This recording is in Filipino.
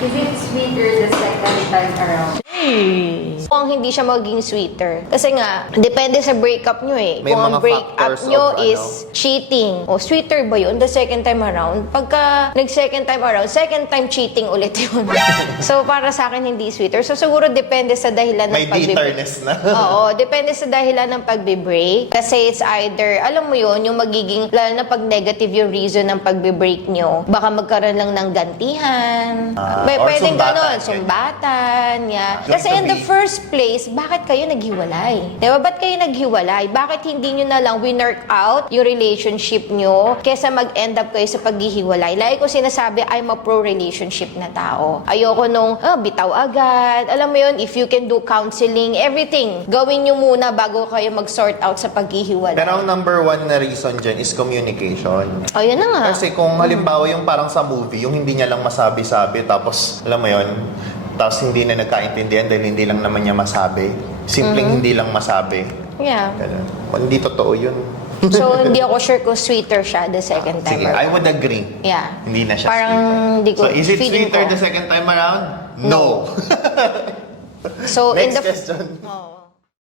Is it sweeter the second time around? Kung hindi siya maging sweeter. Kasi nga, depende sa breakup nyo eh. May Kung ang mga breakup factors nyo of, is cheating. O, sweeter ba yun the second time around? Pagka nag-second time around, second time cheating ulit yun. So, para sa akin, hindi sweeter. So, siguro depende sa dahilan ng May bitterness na. Oo, depende sa dahilan ng pagbe-break. Kasi it's either, alam mo yun, yung magiging, lalo na pag negative yung reason ng pagbe-break nyo, baka magkaroon lang ng gantihan. Or Pwedeng sumbatan. ganon, sumbatan, yeah. Going Kasi to in the be- first place, bakit kayo naghiwalay? Diba? Ba't kayo naghiwalay? Bakit hindi nyo na lang winark out yung relationship nyo kesa mag-end up kayo sa paghihiwalay? Like ko sinasabi, I'm a pro-relationship na tao. Ayoko nung, bitaw agad. Alam mo yun, if you can do counseling, everything, gawin nyo muna bago kayo mag-sort out sa paghihiwalay. Pero ang number one na reason dyan is communication. O, yun na nga. Kasi kung halimbawa yung parang sa movie, yung hindi niya lang masabi-sabi, tapos alam mo yun, tapos hindi na nagkaintindihan dahil hindi lang naman niya masabi. Simpleng hindi lang masabi. Yeah. Ganun. Hindi totoo yun. So, hindi ako sure kung sweeter siya the second time Sige, I around. would agree. Yeah. Hindi na siya Parang sweeter. hindi ko, So, is it feeling sweeter ko. the second time around? No. So, in Next the question. Oh.